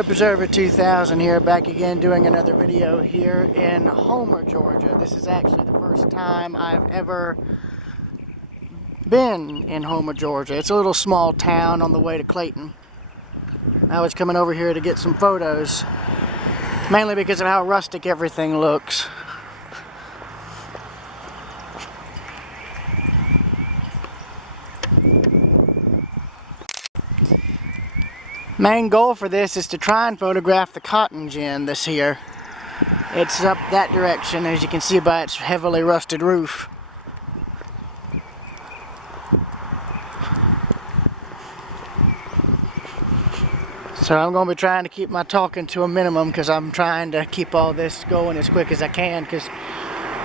Observer 2000 here, back again doing another video here in Homer, Georgia. This is actually the first time I've ever been in Homer, Georgia. It's a little small town on the way to Clayton. I was coming over here to get some photos, mainly because of how rustic everything looks. Main goal for this is to try and photograph the cotton gin this year. It's up that direction, as you can see by its heavily rusted roof. So I'm going to be trying to keep my talking to a minimum because I'm trying to keep all this going as quick as I can, because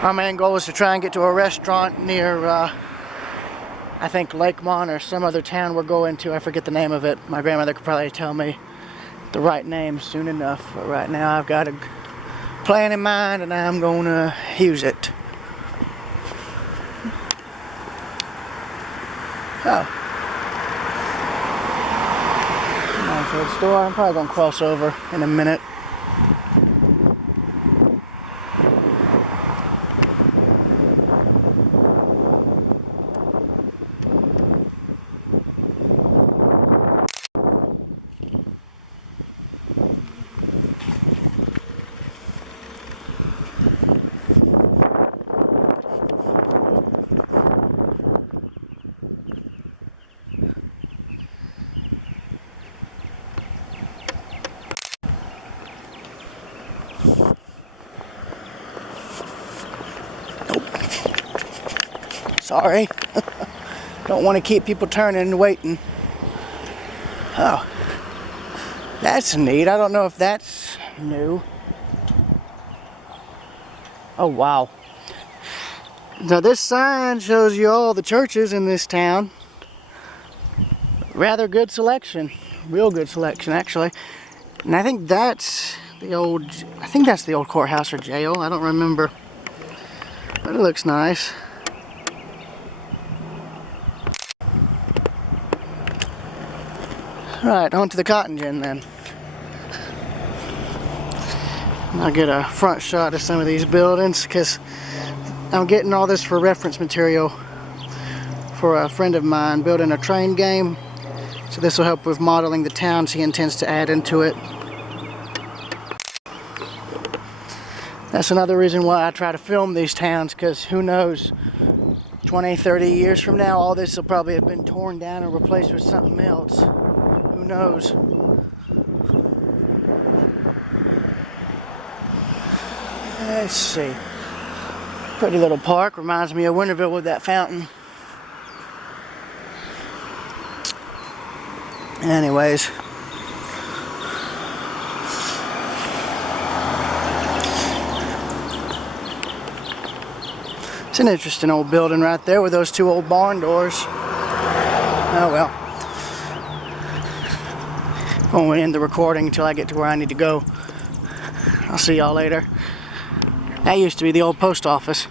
our main goal is to try and get to a restaurant near I think Lakemont or some other town we're going to. I forget the name of it. My grandmother could probably tell me the right name soon enough. But right now I've got a plan in mind and I'm going to use it. Oh. Nice little store. I'm probably going to cross over in a minute. Sorry. Don't want to keep people turning and waiting. Oh. That's neat. I don't know if that's new. Oh, wow. Now this sign shows you all the churches in this town. Rather good selection. Real good selection, actually. And I think that's the old courthouse or jail. I don't remember. But it looks nice. Right, on to the cotton gin then. I'll get a front shot of some of these buildings because I'm getting all this for reference material for a friend of mine building a train game. So this will help with modeling the towns he intends to add into it. That's another reason why I try to film these towns, because who knows, 20, 30 years from now, all this will probably have been torn down and replaced with something else. Who knows? Let's see. Pretty little park. Reminds me of Winterville with that fountain. Anyways. It's an interesting old building right there with those two old barn doors. Oh well. I won't end the recording until I get to where I need to go. I'll see y'all later. That used to be the old post office.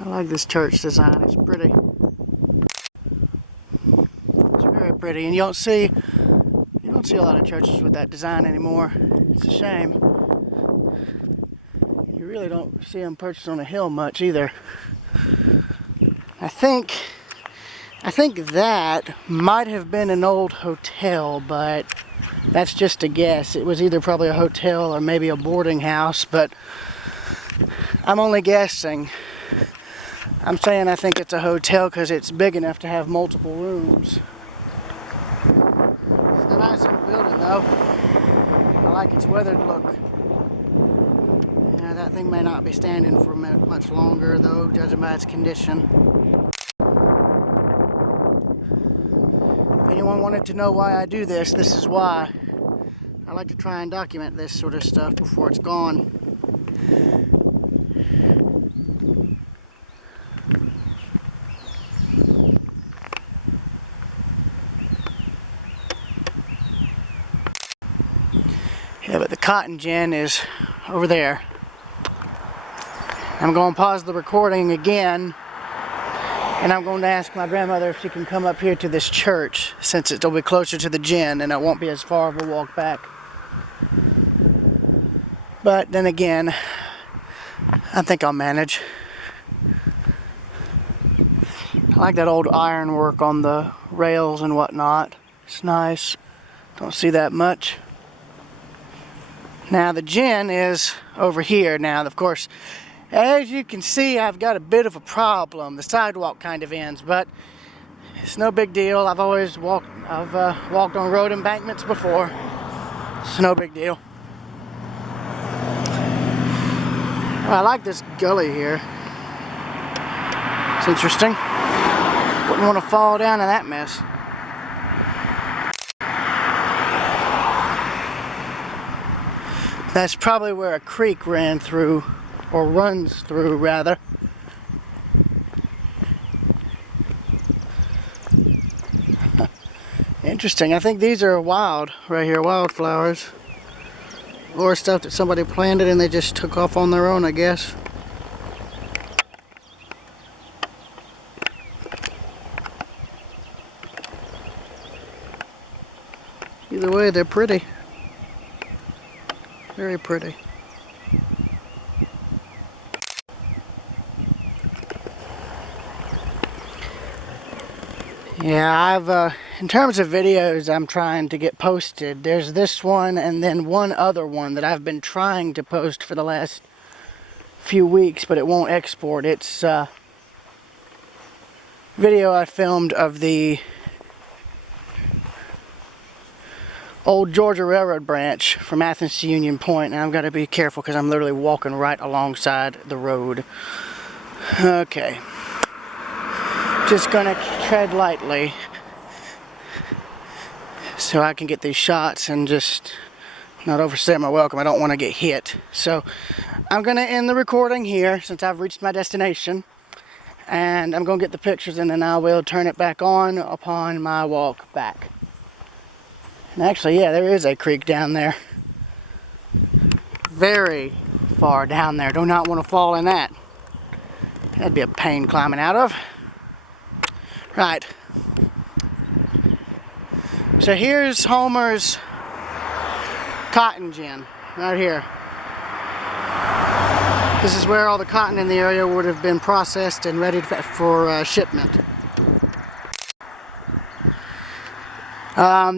I like this church design. It's pretty. It's very pretty, and you don't see a lot of churches with that design anymore. It's a shame. You really don't see them perched on a hill much either. I think that might have been an old hotel, but that's just a guess. It was either probably a hotel or maybe a boarding house, but I'm only guessing. I'm saying I think it's a hotel because it's big enough to have multiple rooms. It's a nice little building though. I like its weathered look. That thing may not be standing for much longer though, judging by its condition. wanted to know why I do this, this is why. I like to try and document this sort of stuff before it's gone. Yeah, but the cotton gin is over there. I'm going to pause the recording again, and I'm going to ask my grandmother if she can come up here to this church, since it'll be closer to the gin and it won't be as far of a walk back. But then again, I think I'll manage. I like that old ironwork on the rails and whatnot. It's nice. Don't see that much. Now the gin is over here now. Of course, as you can see, I've got a bit of a problem. The sidewalk kind of ends, but it's no big deal. I've always walked on road embankments before. It's no big deal. I like this gully here. It's interesting. Wouldn't want to fall down in that mess. That's probably where a creek ran through, or runs through rather. Interesting. I think these are wild right here, wildflowers. Or stuff that somebody planted and they just took off on their own, I guess. Either way, they're pretty. Very pretty. Yeah, in terms of videos I'm trying to get posted, there's this one and then one other one that I've been trying to post for the last few weeks, but it won't export. It's video I filmed of the old Georgia Railroad branch from Athens to Union Point, and I've got to be careful because I'm literally walking right alongside the road. Okay. Just gonna tread lightly so I can get these shots and just not overstay my welcome. I don't want to get hit. So I'm gonna end the recording here since I've reached my destination, and I'm gonna get the pictures and then I will turn it back on upon my walk back. And actually, yeah, there is a creek down there. Very far down there. Do not want to fall in that. That'd be a pain climbing out of. Right. So here's Homer's cotton gin, right here. This is where all the cotton in the area would have been processed and ready for shipment.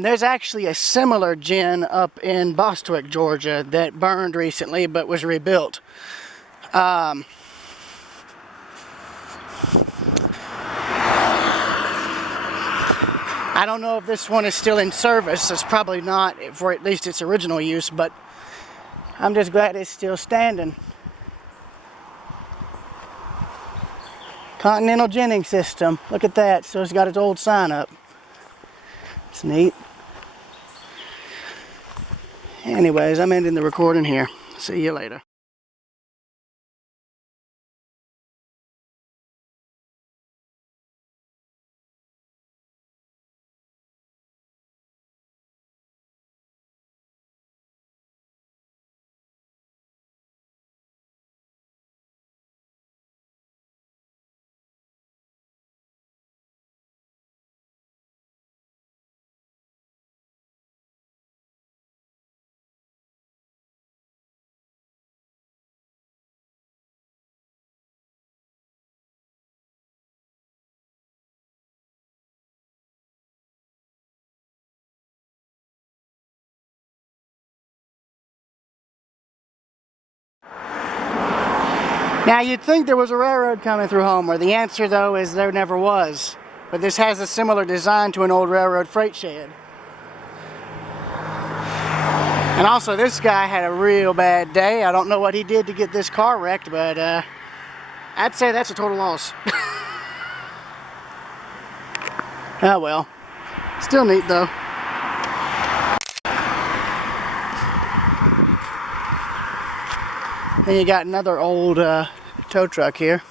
There's actually a similar gin up in Lakemont, Georgia that burned recently but was rebuilt. I don't know if this one is still in service. It's probably not for at least its original use, but I'm just glad it's still standing. Continental ginning system. Look at that. So it's got its old sign up. It's neat. Anyways, I'm ending the recording here. See you later. Now you'd think there was a railroad coming through Homer. The answer though is there never was. But this has a similar design to an old railroad freight shed. And also this guy had a real bad day. I don't know what he did to get this car wrecked, but I'd say that's a total loss. Oh well. Still neat though. And you got another old tow truck here.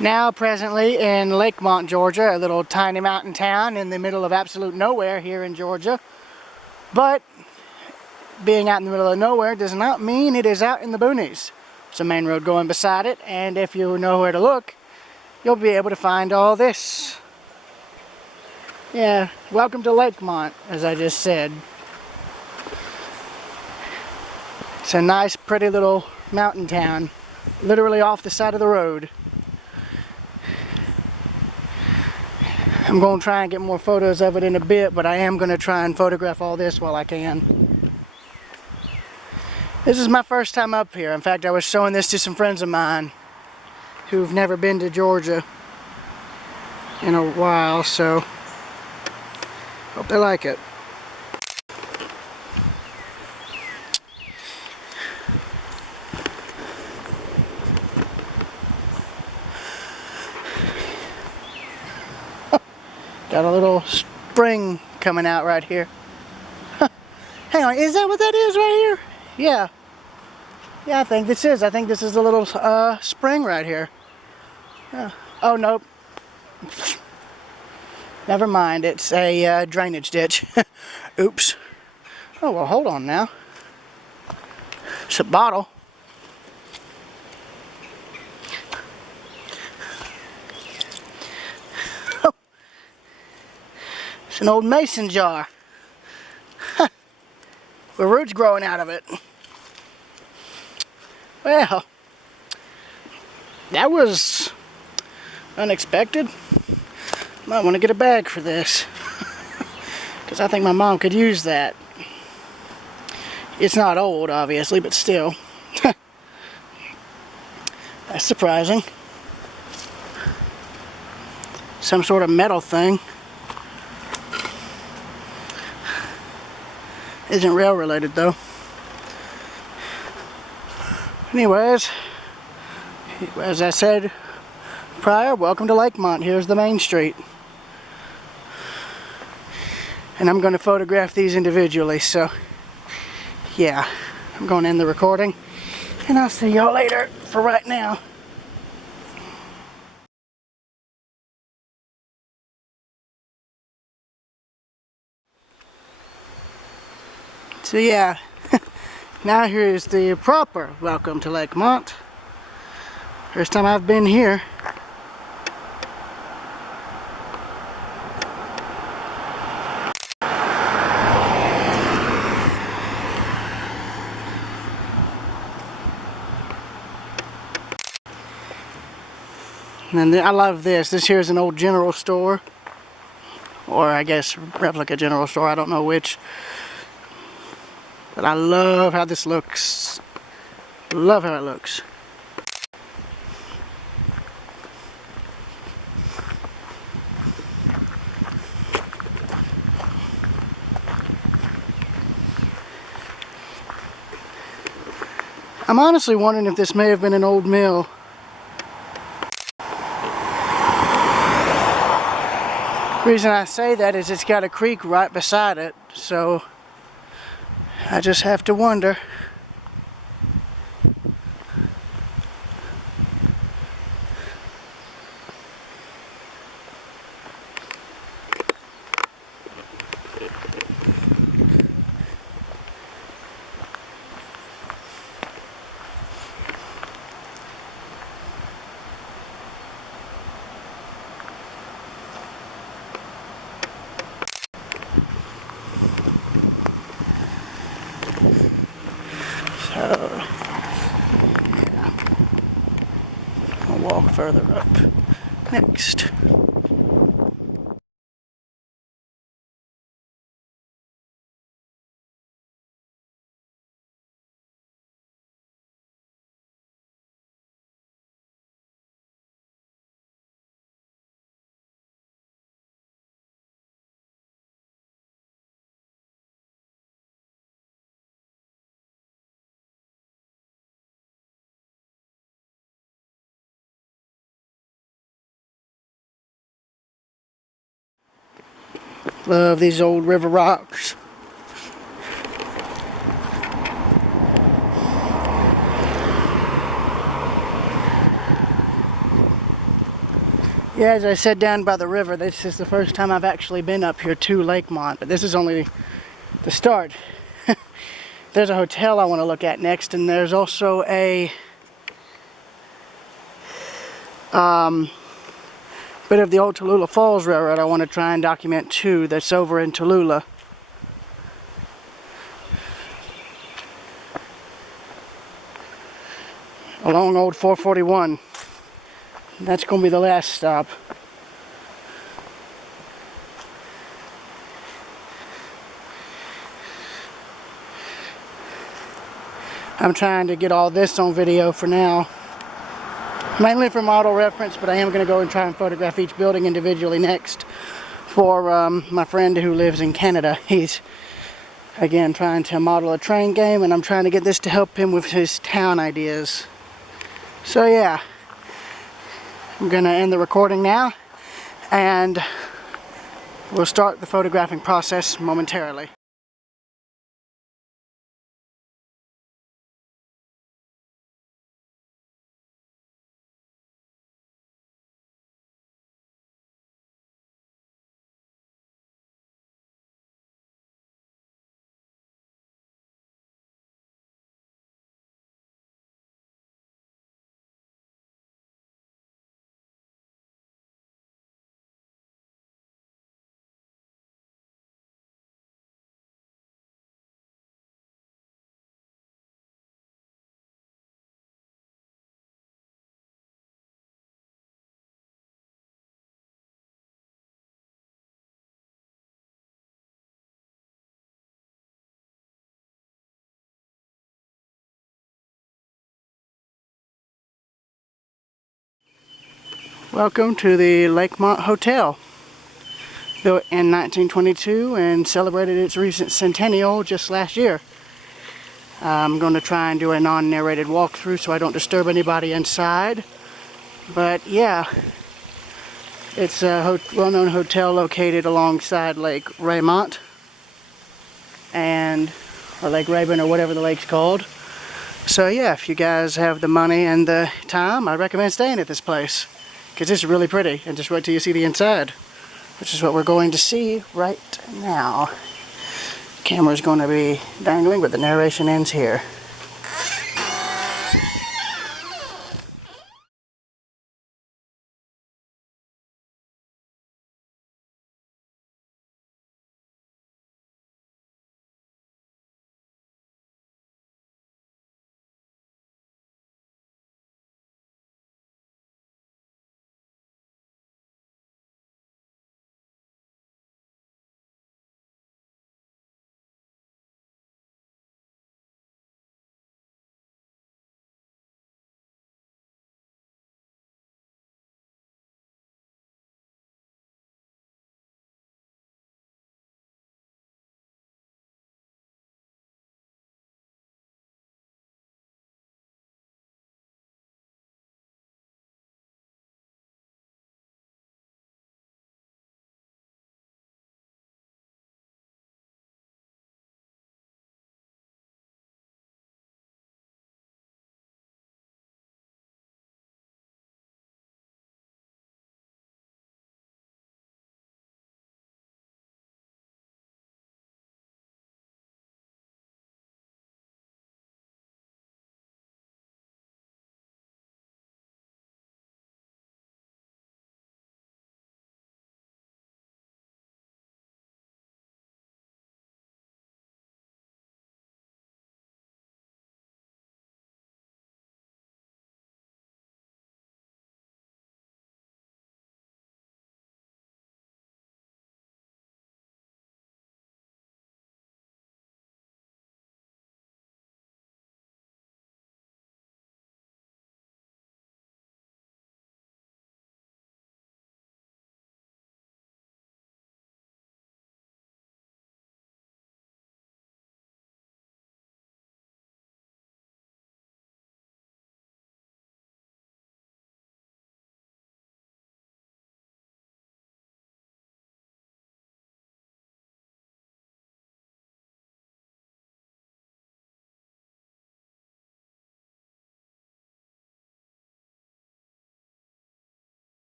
Now presently in Lakemont, Georgia, a little tiny mountain town in the middle of absolute nowhere here in Georgia. But being out in the middle of nowhere does not mean it is out in the boonies. There's a main road going beside it, and if you know where to look, you'll be able to find all this. Yeah, welcome to Lakemont, as I just said. It's a nice, pretty little mountain town, literally off the side of the road. I'm going to try and get more photos of it in a bit, but I am going to try and photograph all this while I can. This is my first time up here. In fact, I was showing this to some friends of mine who've never been to Georgia in a while, so hope they like it. Got a little spring coming out right here. Hang on, is that what that is right here? Yeah. Yeah, I think this is. I think this is the little spring right here. Oh, nope. Never mind, it's a drainage ditch. Oops. Oh, well, hold on now. It's a bottle. It's an old mason jar. With roots growing out of it. Well, that was unexpected. Might want to get a bag for this. Because I think my mom could use that. It's not old, obviously, but still. That's surprising. Some sort of metal thing. Isn't rail related though. Anyways, as I said prior, welcome to Lakemont. Here's the main street. And I'm going to photograph these individually, so yeah, I'm going to end the recording. And I'll see y'all later for right now. So yeah, now here's the proper welcome to Lakemont. First time I've been here. And then I love this. This here is an old general store. Or I guess replica general store, I don't know which. But I love how this looks. Love how it looks. I'm honestly wondering if this may have been an old mill. The reason I say that is it's got a creek right beside it, so I just have to wonder. walk further up next. Love these old river rocks. Yeah, as I said, down by the river, this is the first time I've actually been up here to Lakemont, but this is only the start. There's a hotel I want to look at next, and there's also a bit of the old Tallulah Falls Railroad I want to try and document too, that's over in Tallulah. Along old 441. That's going to be the last stop. I'm trying to get all this on video for now. Mainly for model reference, but I am going to go and try and photograph each building individually next for my friend who lives in Canada. He's, again, trying to model a train game, and I'm trying to get this to help him with his town ideas. So yeah, I'm going to end the recording now, and we'll start the photographing process momentarily. Welcome to the Lakemont Hotel, built in 1922 and celebrated its recent centennial just last year. I'm going to try and do a non-narrated walkthrough so I don't disturb anybody inside. But yeah, it's a well-known hotel located alongside Lake Raymont, or Lake Raven, or whatever the lake's called. So yeah, if you guys have the money and the time, I recommend staying at this place, because it's really pretty, and just wait till you see the inside, which is what we're going to see right now. Camera's going to be dangling, but the narration ends here.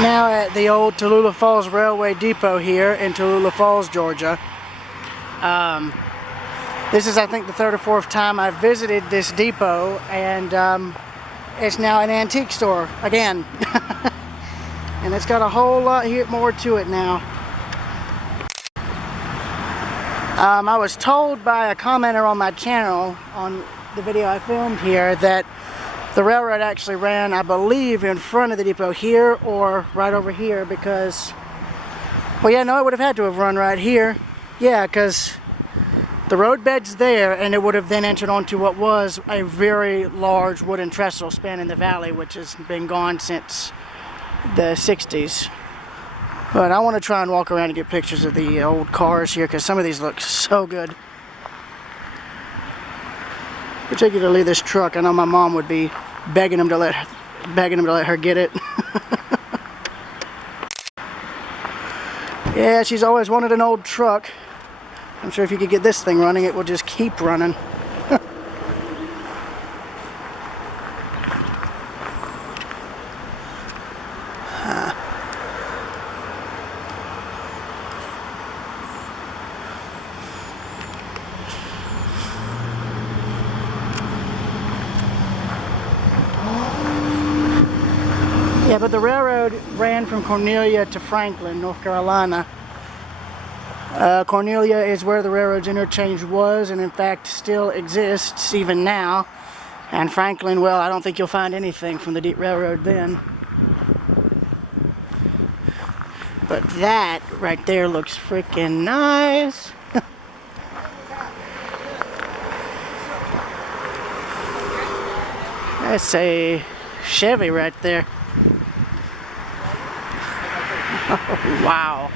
Now at the old Tallulah Falls Railway Depot here in Tallulah Falls, Georgia. This is, I think, the third or fourth time I've visited this depot, and it's now an antique store again. And it's got a whole lot more to it now. I was told by a commenter on my channel on the video I filmed here that the railroad actually ran, I believe, in front of the depot here or right over here, because, well, yeah, no, it would have had to have run right here. Yeah, because the roadbed's there, and it would have then entered onto what was a very large wooden trestle spanning the valley, which has been gone since the 60s. But I want to try and walk around and get pictures of the old cars here, because some of these look so good. Particularly this truck. I know my mom would be begging him to let her get it. Yeah, she's always wanted an old truck. I'm sure if you could get this thing running, it will just keep running. Yeah, but the railroad ran from Cornelia to Franklin, North Carolina. Cornelia is where the railroad's interchange was, and in fact still exists even now. And Franklin, well, I don't think you'll find anything from the deep railroad then. But that right there looks freaking nice. That's a Chevy right there. Oh, wow.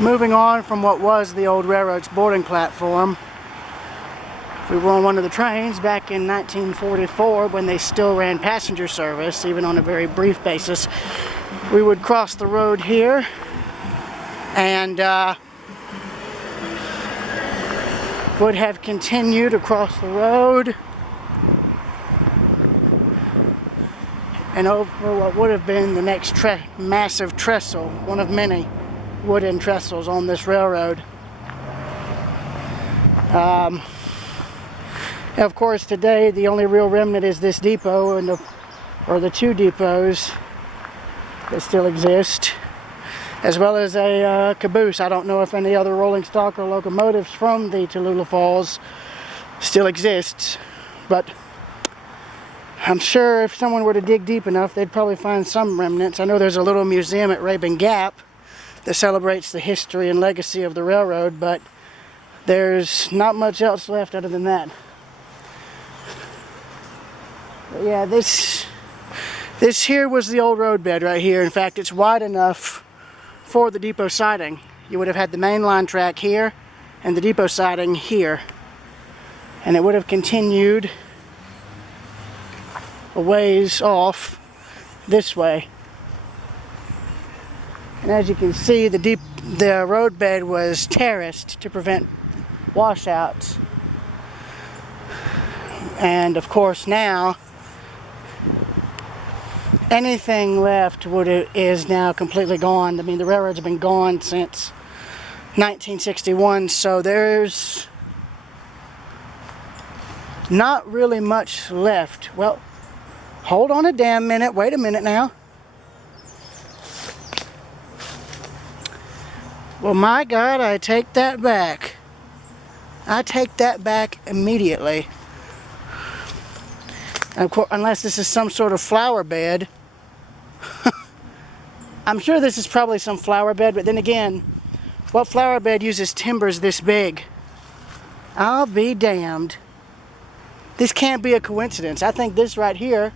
Moving on from what was the old railroad's boarding platform, if we were on one of the trains back in 1944 when they still ran passenger service, even on a very brief basis, we would cross the road here and would have continued across the road and over what would have been the next massive trestle, one of many wooden trestles on this railroad. Of course, today the only real remnant is this depot or the two depots that still exist, as well as a caboose. I don't know if any other rolling stock or locomotives from the Tallulah Falls still exists, but I'm sure if someone were to dig deep enough, they'd probably find some remnants. I know there's a little museum at Rabun Gap that celebrates the history and legacy of the railroad, but there's not much else left other than that. But yeah, this here was the old roadbed right here. In fact, it's wide enough for the depot siding. You would have had the main line track here and the depot siding here, and it would have continued a ways off this way. And as you can see, the roadbed was terraced to prevent washouts. And of course now, anything left is now completely gone. I mean, the railroad's been gone since 1961, so there's not really much left. Well, Hold on a damn minute. Wait a minute now. Well, my God, I take that back. I take that back immediately. And of course, unless this is some sort of flower bed. I'm sure this is probably some flower bed, but then again, what flower bed uses timbers this big? I'll be damned. This can't be a coincidence. I think this right here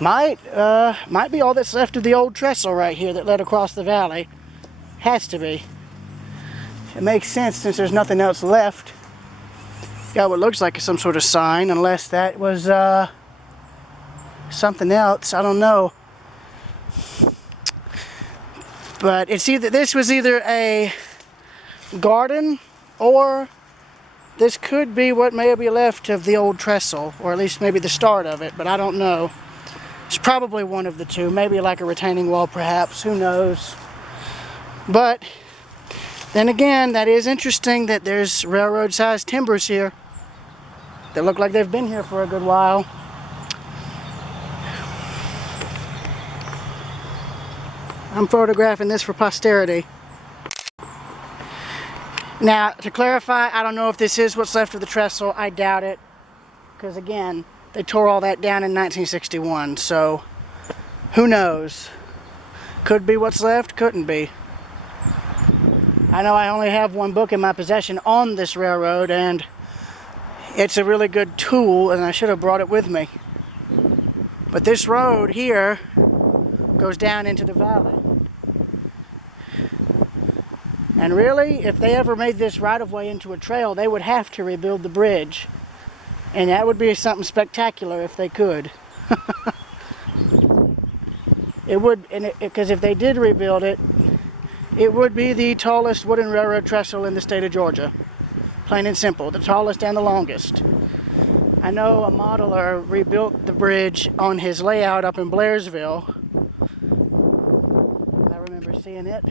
might be all that's left of the old trestle right here that led across the valley. Has to be. It makes sense since there's nothing else left. Got what looks like some sort of sign, unless that was something else. I don't know. But it's either this was either a garden, or this could be what may be left of the old trestle, or at least maybe the start of it, but I don't know. It's probably one of the two, maybe like a retaining wall perhaps, who knows. But then again, that is interesting that there's railroad-sized timbers here that look like they've been here for a good while. I'm photographing this for posterity. Now, to clarify, I don't know if this is what's left of the trestle. I doubt it, because again, they tore all that down in 1961, so who knows? Could be what's left, couldn't be. I know I only have one book in my possession on this railroad, and it's a really good tool, and I should have brought it with me. But this road here goes down into the valley. And really, if they ever made this right-of-way into a trail, they would have to rebuild the bridge. And that would be something spectacular if they could. It would, because if they did rebuild it, it would be the tallest wooden railroad trestle in the state of Georgia. Plain and simple, the tallest and the longest. I know a modeler rebuilt the bridge on his layout up in Blairsville. I remember seeing it.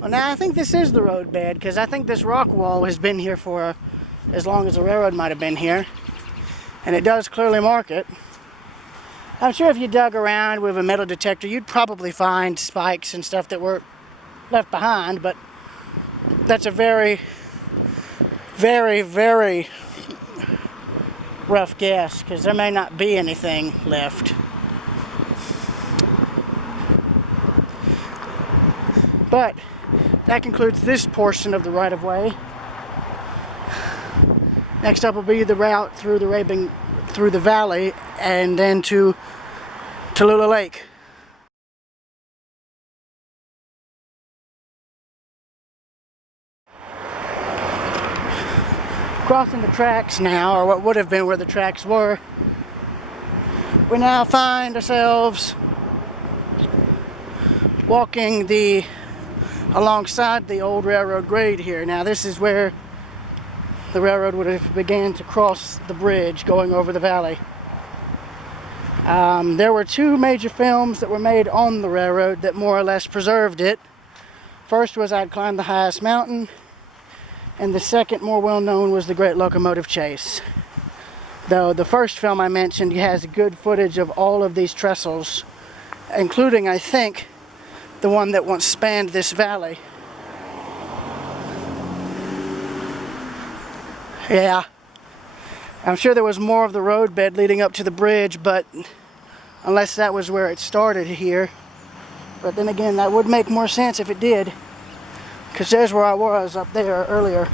Well, now I think this is the road bed, because I think this rock wall has been here for as long as the railroad might have been here. And it does clearly mark it. I'm sure if you dug around with a metal detector, you'd probably find spikes and stuff that were left behind, but that's a very, very, very rough guess, because there may not be anything left. But that concludes this portion of the right-of-way. Next up will be the route through the valley and then to Tallulah Lake. Crossing the tracks now, or what would have been where the tracks were, we now find ourselves walking alongside the old railroad grade here. Now this is where the railroad would have began to cross the bridge going over the valley. There were two major films that were made on the railroad that more or less preserved it. First was I'd Climbed the Highest Mountain, and the second, more well known, was The Great Locomotive Chase. Though the first film I mentioned has good footage of all of these trestles, including, I think, the one that once spanned this valley. Yeah, I'm sure there was more of the road bed leading up to the bridge, but unless that was where it started here. But then again, that would make more sense if it did, because there's where I was up there earlier.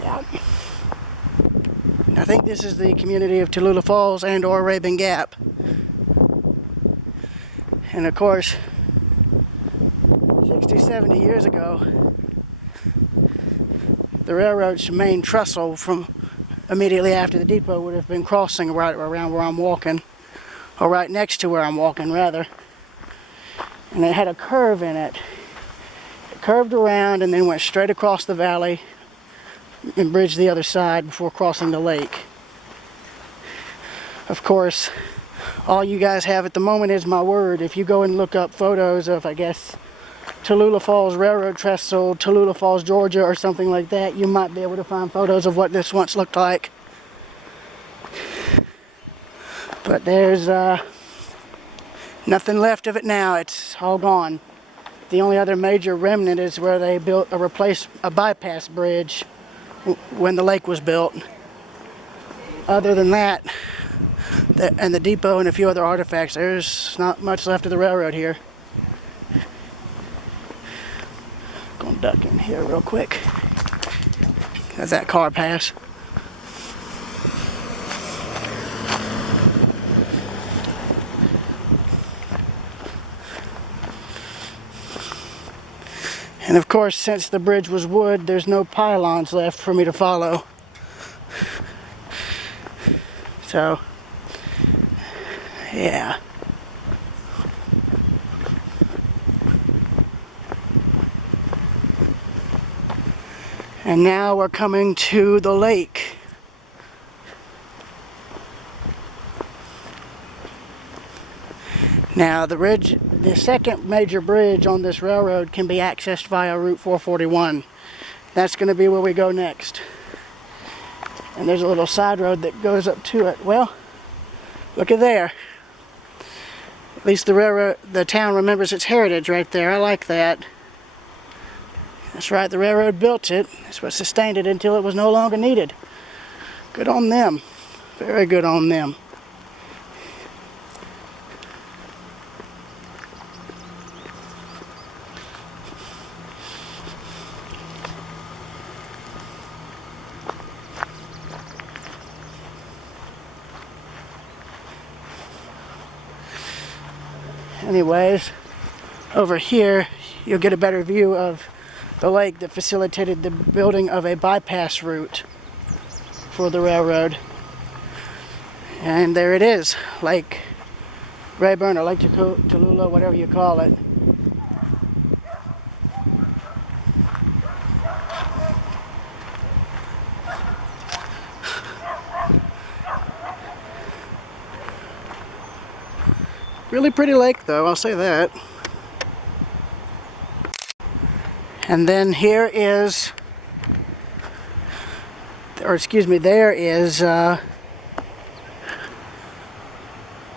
Yeah. I think this is the community of Tallulah Falls and or Rabun Gap. And of course, 60, 70 years ago, the railroad's main trestle from immediately after the depot would have been crossing right around where I'm walking, or right next to where I'm walking rather. And it had a curve in it. It curved around and then went straight across the valley and bridged the other side before crossing the lake. Of course, all you guys have at the moment is my word. If you go and look up photos of, I guess, Tallulah Falls Railroad Trestle, Tallulah Falls, Georgia, or something like that, you might be able to find photos of what this once looked like. But there's nothing left of it now. It's all gone. The only other major remnant is where they built a bypass bridge when the lake was built. Other than that, and the depot and a few other artifacts, there's not much left of the railroad here. Gonna duck in here real quick. Let that car pass. And of course, since the bridge was wood, there's no pylons left for me to follow. So, yeah. And now we're coming to the lake. Now the second major bridge on this railroad can be accessed via Route 441. That's going to be where we go next. And there's a little side road that goes up to it. Well, look at there. At least the town remembers its heritage right there. I like that. That's right, the railroad built it. That's what sustained it until it was no longer needed. Good on them. Very good on them. Anyways, over here you'll get a better view of the lake that facilitated the building of a bypass route for the railroad. And there it is, Lake Rayburn or Lake Tallulah, whatever you call it. Really pretty lake though, I'll say that. And then here is, or excuse me, there is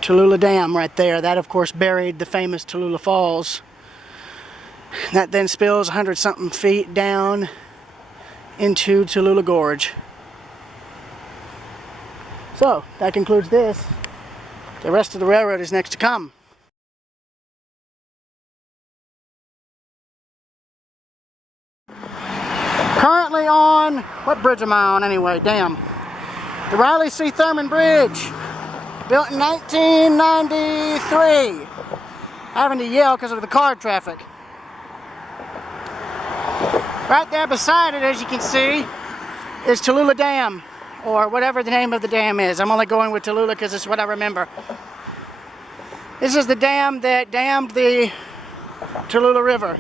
Tallulah Dam right there. That of course buried the famous Tallulah Falls. That then spills 100-something feet down into Tallulah Gorge. So, that concludes this. The rest of the railroad is next to come. Currently on, what bridge am I on anyway? Damn. The Riley C. Thurman Bridge, built in 1993. Having to yell because of the car traffic. Right there beside it, as you can see, is Tallulah Dam, or whatever the name of the dam is. I'm only going with Tallulah because it's what I remember. This is the dam that dammed the Tallulah River.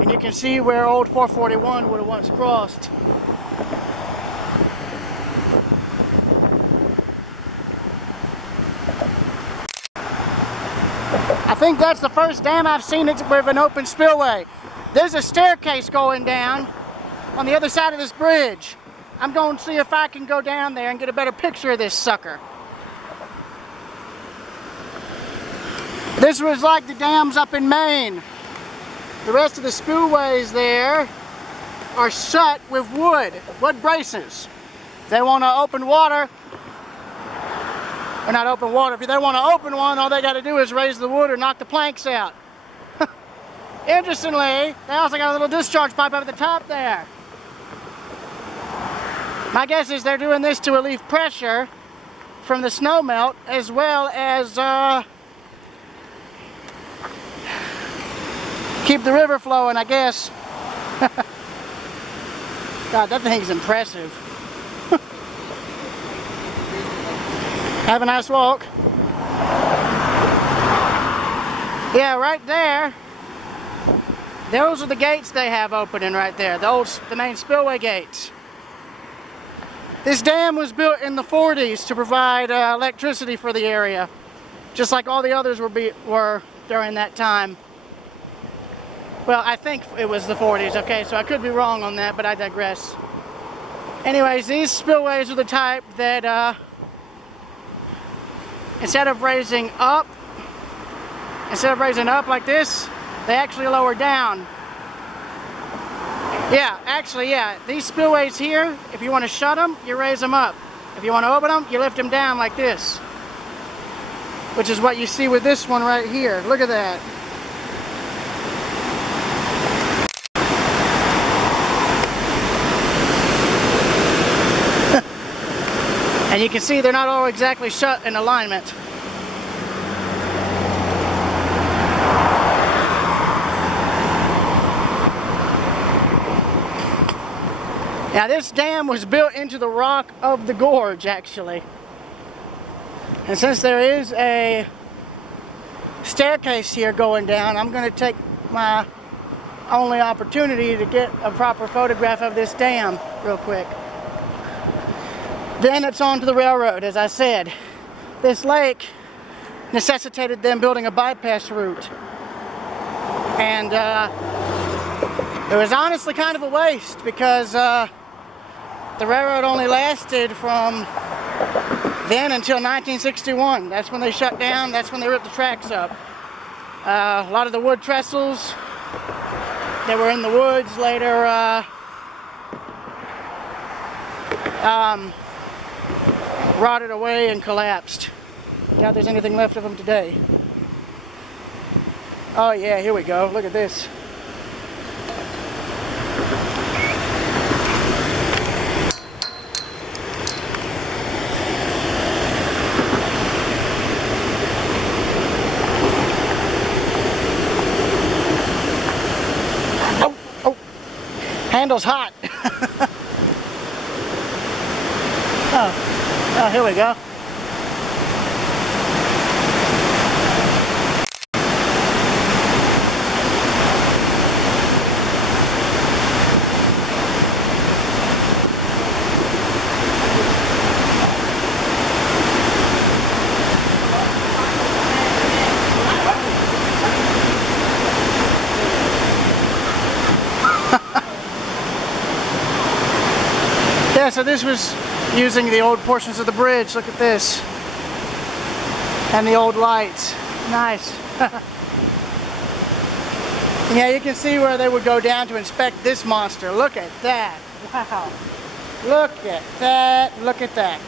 And you can see where old 441 would have once crossed. I think that's the first dam I've seen with an open spillway. There's a staircase going down on the other side of this bridge. I'm going to see if I can go down there and get a better picture of this sucker. This was like the dams up in Maine. The rest of the spillways there are shut with wood braces. If they want to open water, or not open water, if they want to open one, all they got to do is raise the wood or knock the planks out. Interestingly, they also got a little discharge pipe up at the top there. My guess is they're doing this to relieve pressure from the snow melt, as well as keep the river flowing, I guess. God, that thing's impressive. Have a nice walk. Yeah, right there. Those are the gates they have opening right there. The main spillway gates. This dam was built in the 40s to provide electricity for the area, just like all the others were during that time. Well, I think it was the 40s, okay, so I could be wrong on that, but I digress. Anyways, these spillways are the type that instead of raising up like this, they actually lower down. Yeah, actually, yeah, these spillways here, if you want to shut them, you raise them up. If you want to open them, you lift them down like this. Which is what you see with this one right here. Look at that. And you can see they're not all exactly shut in alignment. Now this dam was built into the rock of the gorge, actually. And since there is a staircase here going down, I'm going to take my only opportunity to get a proper photograph of this dam real quick. Then it's on to the railroad, as I said. This lake necessitated them building a bypass route. And it was honestly kind of a waste because the railroad only lasted from then until 1961. That's when they shut down, that's when they ripped the tracks up. A lot of the wood trestles that were in the woods later rotted away and collapsed. Doubt there's anything left of them today. Oh yeah, here we go. Look at this. Oh, oh, handle's hot. Oh, here we go. Yeah, so this was using the old portions of the bridge. Look at this. And the old lights. Nice. Yeah, you can see where they would go down to inspect this monster. Look at that. Wow. Look at that. Look at that.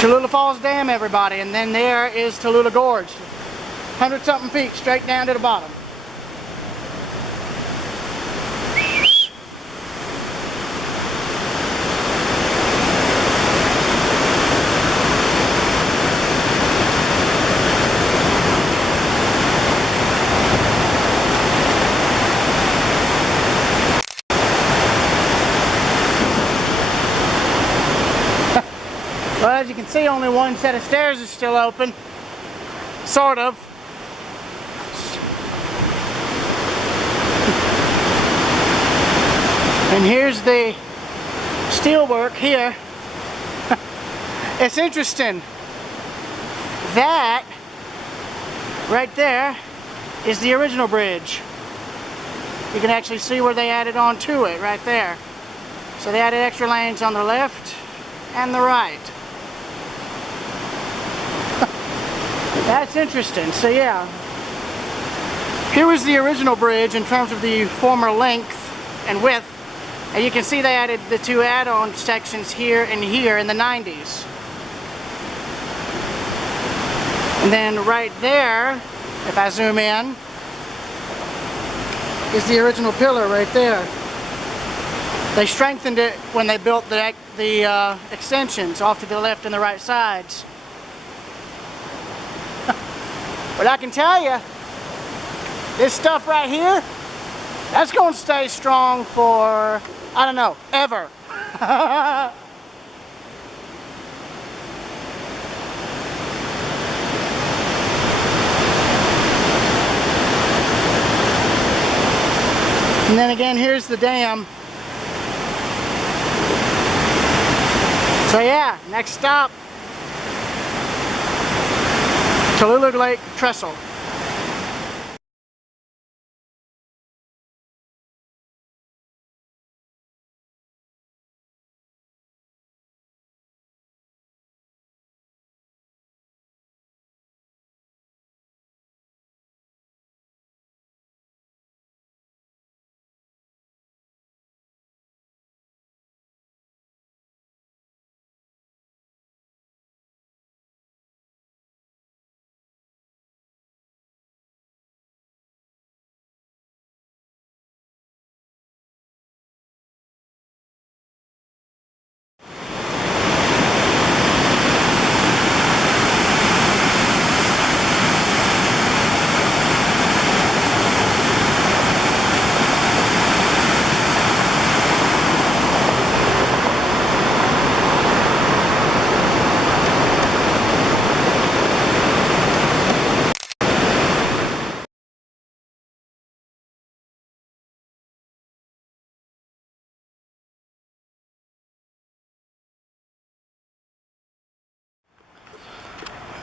Tallulah Falls Dam, everybody, and then there is Tallulah Gorge. 100-something feet straight down to the bottom. Well, as you can see, only one set of stairs is still open. Sort of. And here's the steelwork here. It's interesting. That right there is the original bridge. You can actually see where they added on to it right there. So they added extra lanes on the left and the right. That's interesting. So yeah, here was the original bridge in terms of the former length and width. And you can see they added the two add-on sections here and here in the 90s. And then right there, if I zoom in, is the original pillar right there. They strengthened it when they built the extensions off to the left and the right sides. But I can tell you, this stuff right here, that's going to stay strong for, I don't know, ever. And then again, here's the dam. So yeah, Next stop, Tallulah Lake Trestle.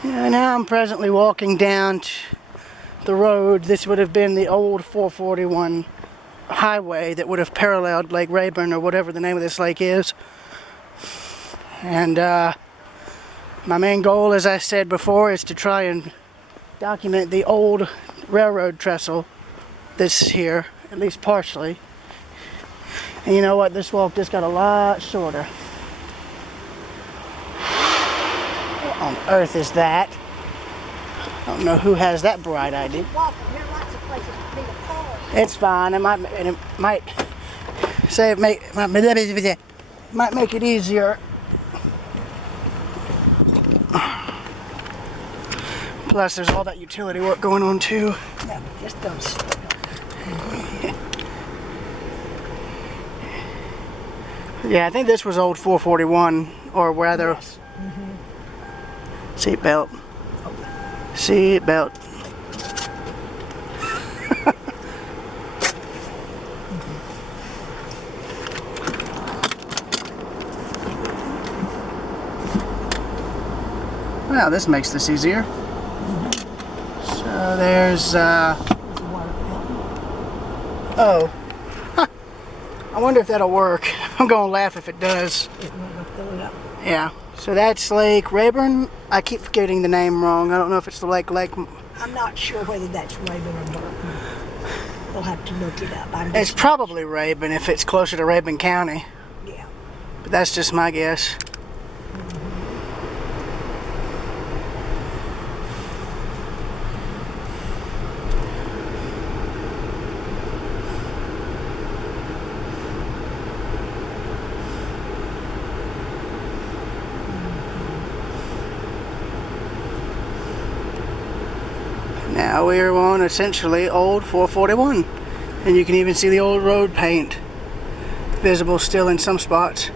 Yeah, now I'm presently walking down the road. This would have been the old 441 highway that would have paralleled Lake Rayburn, or whatever the name of this lake is. And my main goal, as I said before, is to try and document the old railroad trestle that's here, at least partially. And you know what? This walk just got a lot shorter. What on earth is that? I don't know who has that bright idea. It's fine. It might say it might make it easier. Plus, there's all that utility work going on too. No, just go slow. Yeah, I think this was old 441, or rather, Yes. seat belt. Seat belt. Well, this makes this easier. So there's, oh. Huh. I wonder if that'll work. I'm gonna laugh if it does. Yeah. So that's Lake Rayburn. I keep forgetting the name wrong. I don't know if it's the Lake. I'm not sure whether that's Rayburn or Burton. We'll have to look it up. It's probably Rayburn if it's closer to Rayburn County. Yeah. But that's just my guess. Now we are on essentially old 441, and you can even see the old road paint visible still in some spots.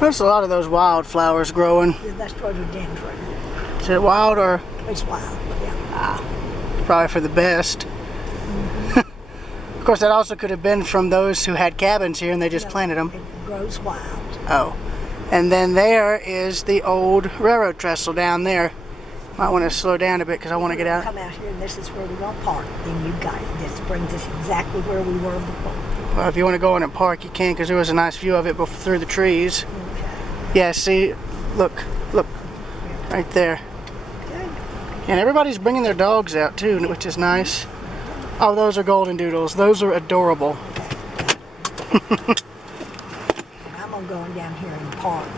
There's a lot of those wildflowers growing. That's rhododendron. Is it wild or? It's wild, yeah. Probably for the best. Of course, that also could have been from those who had cabins here and they just planted them. It grows wild. Oh. And then there is the old railroad trestle down there. Might want to slow down a bit because I want to get out. Come out here and this is where we're going to park. Then you got it. This brings us exactly where we were before. Well, if you want to go in and park, you can, because there was a nice view of it through the trees. Okay. Yeah, see, look, right there. Good. And everybody's bringing their dogs out too, which is nice. Oh, those are golden doodles. Those are adorable. I'm going to go down here and park.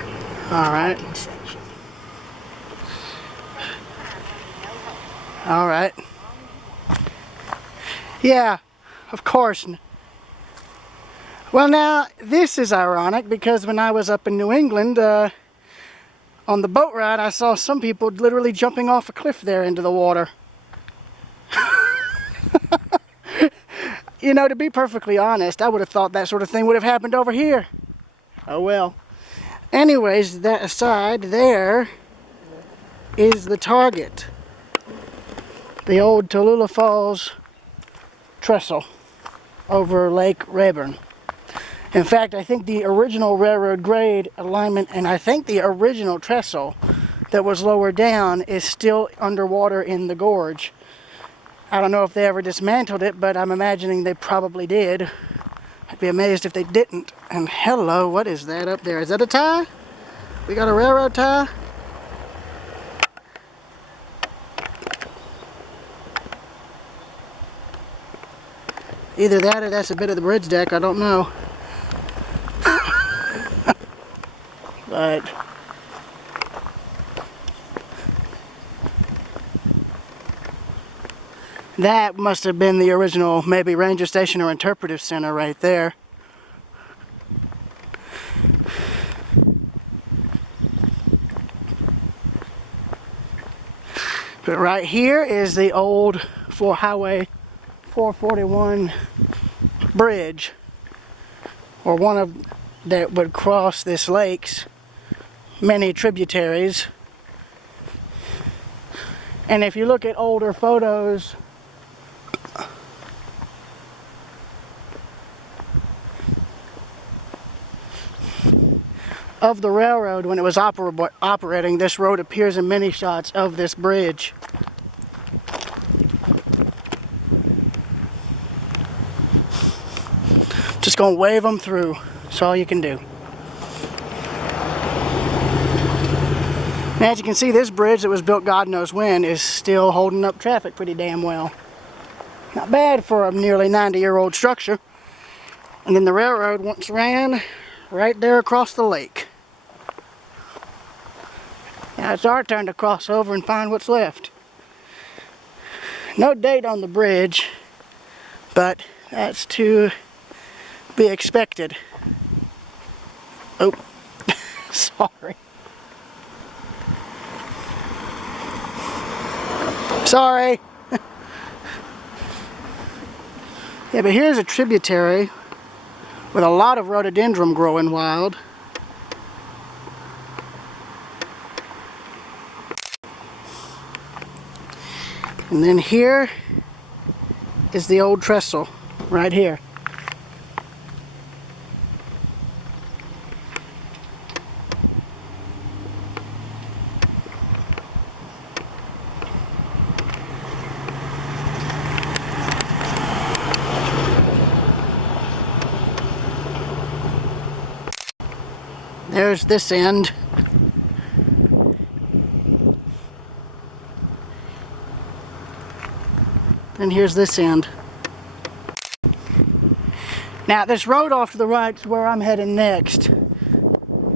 All right. Section. All right. Yeah, of course. Well, now, this is ironic because when I was up in New England, on the boat ride, I saw some people literally jumping off a cliff there into the water. You know, to be perfectly honest, I would have thought that sort of thing would have happened over here. Oh well. Anyways, that aside, there is the target. The old Tallulah Falls trestle over Lake Rayburn. In fact, I think the original railroad grade alignment and I think the original trestle that was lower down is still underwater in the gorge. I don't know if they ever dismantled it, but I'm imagining they probably did. I'd be amazed if they didn't. And hello, what is that up there? Is that a tie? We got a railroad tie? Either that or that's a bit of the bridge deck, I don't know. But that must have been the original, maybe ranger station or interpretive center right there. But right here is the old Highway 441 bridge, or one of that would cross this lake's many tributaries. And if you look at older photos of the railroad when it was operating, this road appears in many shots of this bridge. Just gonna wave them through. That's all you can do. Now, as you can see, this bridge that was built God knows when is still holding up traffic pretty damn well. Not bad for a nearly 90-year-old structure. And then the railroad once ran right there across the lake. Now it's our turn to cross over and find what's left. No date on the bridge, but that's to be expected. Oh, sorry. Sorry. Yeah, but here's a tributary with a lot of rhododendron growing wild. And then here is the old trestle, right here. There's this end. And here's this end. Now this road off to the right is where I'm heading next.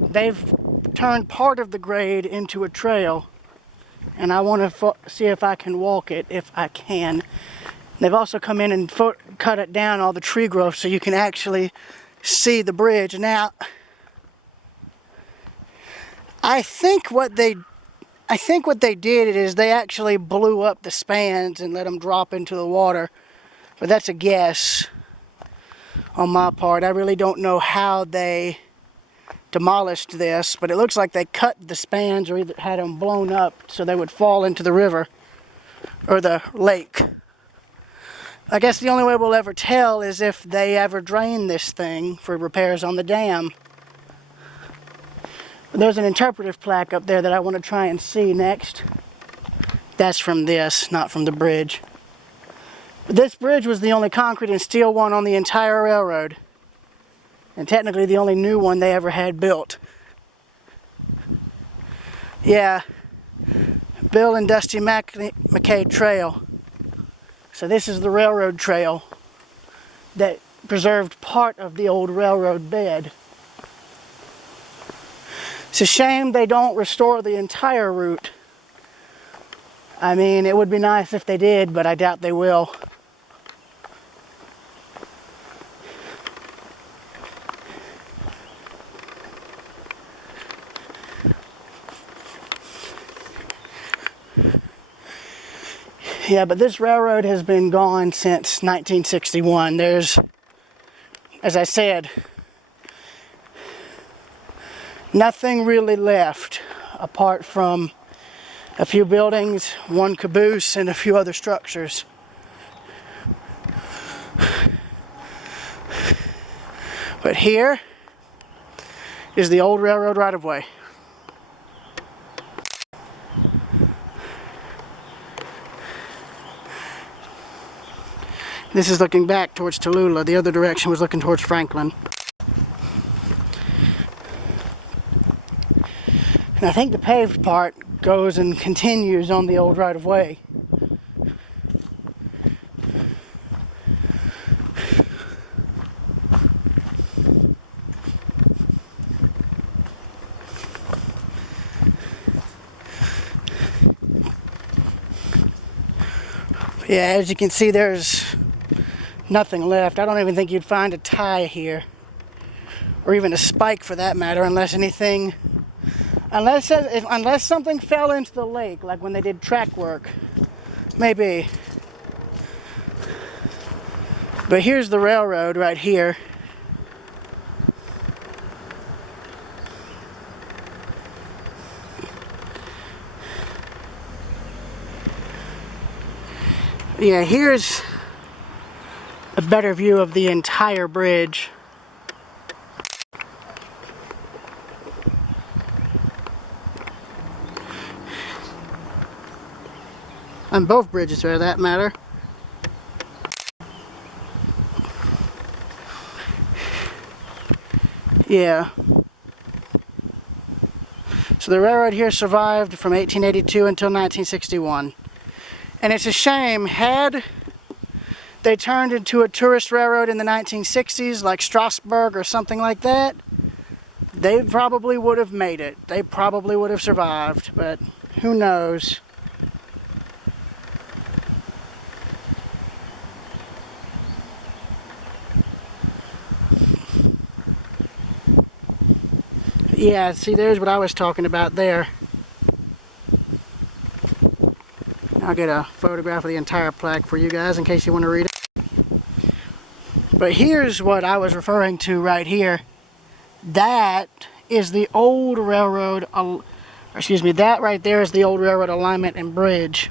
They've turned part of the grade into a trail, and I want to see if I can walk it if I can. They've also come in and cut it down, all the tree growth, so you can actually see the bridge. Now, I think what they did is they actually blew up the spans and let them drop into the water. But that's a guess on my part. I really don't know how they demolished this, but it looks like they cut the spans or either had them blown up so they would fall into the river or the lake. I guess the only way we'll ever tell is if they ever drain this thing for repairs on the dam. There's an interpretive plaque up there that I want to try and see next. That's from this, not from the bridge. But this bridge was the only concrete and steel one on the entire railroad. And technically the only new one they ever had built. Yeah, Bill and Dusty McKay Trail. So this is the railroad trail that preserved part of the old railroad bed. It's a shame they don't restore the entire route. I mean, it would be nice if they did, but I doubt they will. Yeah, but this railroad has been gone since 1961. There's, as I said, nothing really left apart from a few buildings, one caboose, and a few other structures. But here is the old railroad right-of-way. This is looking back towards Tallulah. The other direction was looking towards Franklin. And I think the paved part goes and continues on the old right-of-way. Yeah, as you can see, there's nothing left. I don't even think you'd find a tie here, or even a spike for that matter, unless something fell into the lake, like when they did track work, maybe. But here's the railroad right here. Yeah, here's a better view of the entire bridge. On both bridges for that matter. Yeah. So the railroad here survived from 1882 until 1961. And it's a shame, had they turned into a tourist railroad in the 1960s, like Strasburg or something like that, they probably would have made it. They probably would have survived, but who knows. Yeah, see, there's what I was talking about there. I'll get a photograph of the entire plaque for you guys in case you want to read it. But here's what I was referring to right here. That is the old railroad, that right there is the old railroad alignment and bridge.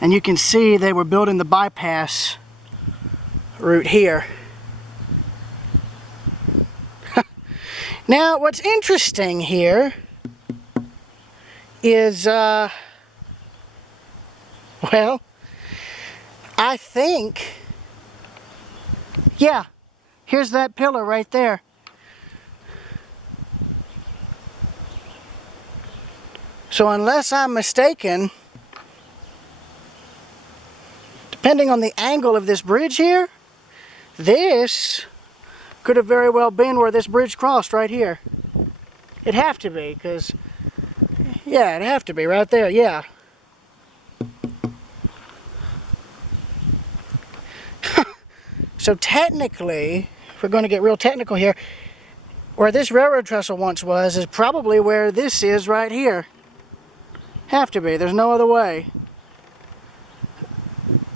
And you can see they were building the bypass route here. Now, what's interesting here is, well, I think, yeah, here's that pillar right there. So unless I'm mistaken, depending on the angle of this bridge here, this could have very well been where this bridge crossed right here. It'd have to be, because, yeah, it'd have to be right there, yeah. So technically, if we're going to get real technical here, where this railroad trestle once was is probably where this is right here. Have to be, there's no other way.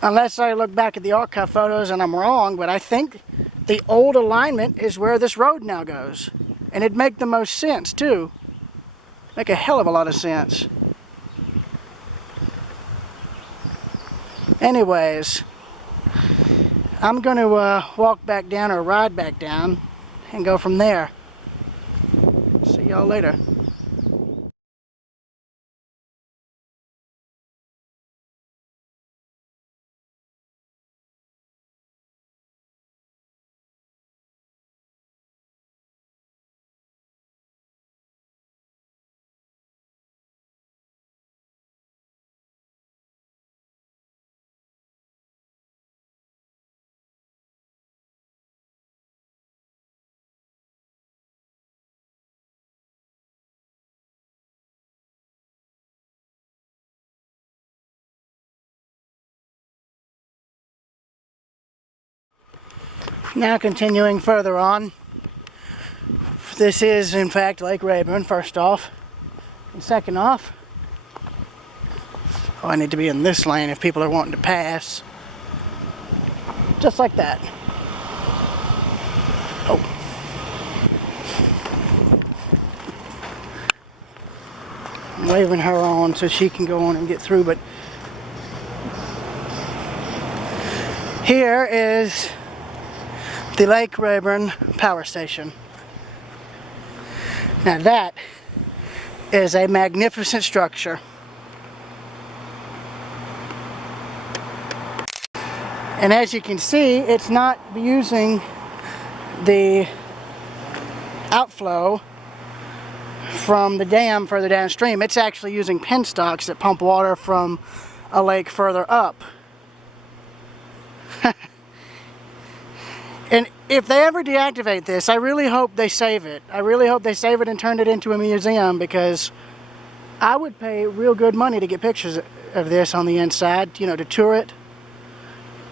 Unless I look back at the archive photos and I'm wrong, but I think the old alignment is where this road now goes. And it'd make the most sense, too. Make a hell of a lot of sense. Anyways, I'm going to walk back down or ride back down and go from there. See y'all later. Now continuing further on, this is in fact Lake Rayburn, first off. And second off, oh, I need to be in this lane if people are wanting to pass. Just like that. Oh. I'm waving her on so she can go on and get through, but here is the Lake Rayburn Power Station. Now that is a magnificent structure. And as you can see, it's not using the outflow from the dam further downstream. It's actually using penstocks that pump water from a lake further up. And if they ever deactivate this, I really hope they save it. I really hope they save it and turn it into a museum, because I would pay real good money to get pictures of this on the inside, you know, to tour it.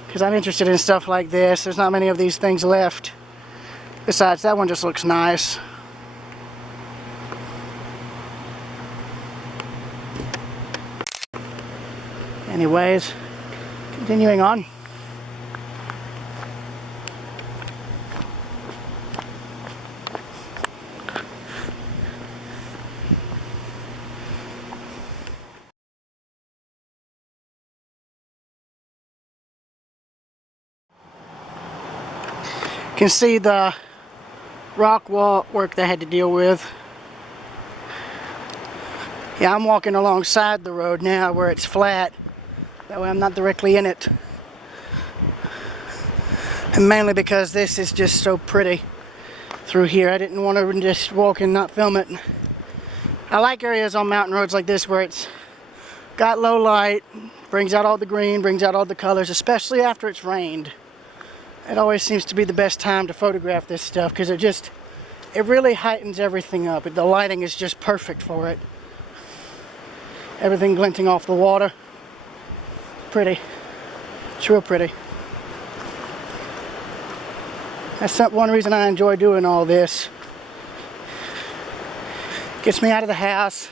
Because I'm interested in stuff like this. There's not many of these things left. Besides, that one just looks nice. Anyways, continuing on. You can see the rock wall work they had to deal with. Yeah, I'm walking alongside the road now where it's flat. That way I'm not directly in it. And mainly because this is just so pretty through here. I didn't want to just walk and not film it. I like areas on mountain roads like this where it's got low light, brings out all the green, brings out all the colors, especially after it's rained. It always seems to be the best time to photograph this stuff, because it really heightens everything up. The lighting is just perfect for it. Everything glinting off the water. Pretty. It's real pretty. That's one reason I enjoy doing all this. Gets me out of the house,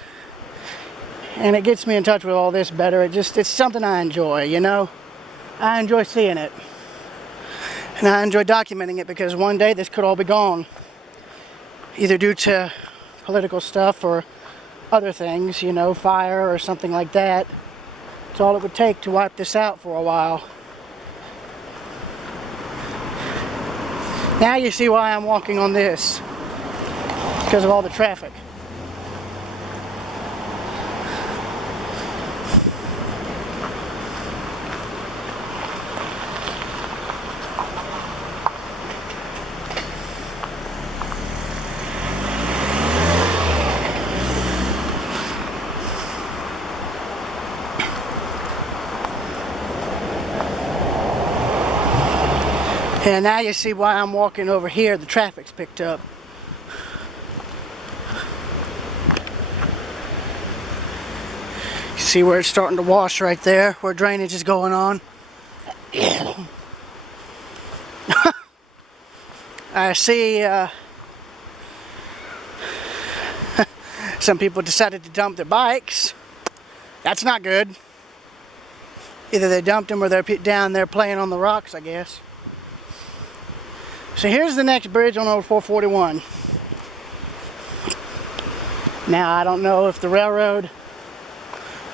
and it gets me in touch with all this better. It's something I enjoy, you know? I enjoy seeing it. And I enjoy documenting it, because one day this could all be gone. Either due to political stuff or other things, you know, fire or something like that. It's all it would take to wipe this out for a while. Now you see why I'm walking on this. Because of all the traffic. And now you see why I'm walking over here. The traffic's picked up. You see where it's starting to wash right there, where drainage is going on. I see some people decided to dump their bikes. That's not good. Either they dumped them or they're down there playing on the rocks, I guess. So here's the next bridge on old 441. Now I don't know if the railroad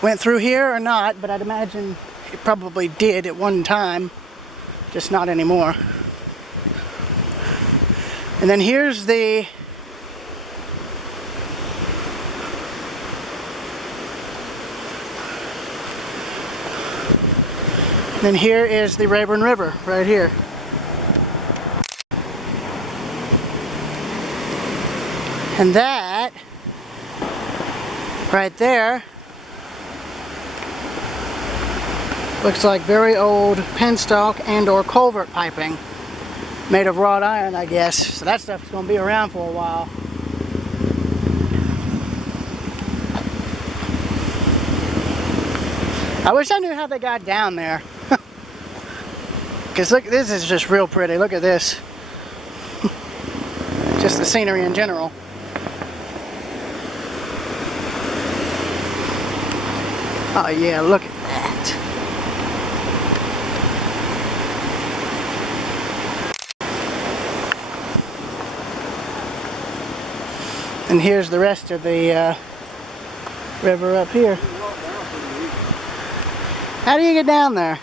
went through here or not, but I'd imagine it probably did at one time, just not anymore. And then here's the here is the Rayburn River right here. And that, right there, looks like very old penstock and or culvert piping, made of wrought iron, I guess. So that stuff's going to be around for a while. I wish I knew how they got down there. Because look, this is just real pretty. Look at this. Just the scenery in general. Oh yeah, look at that. And here's the rest of the river up here. How do you get down there?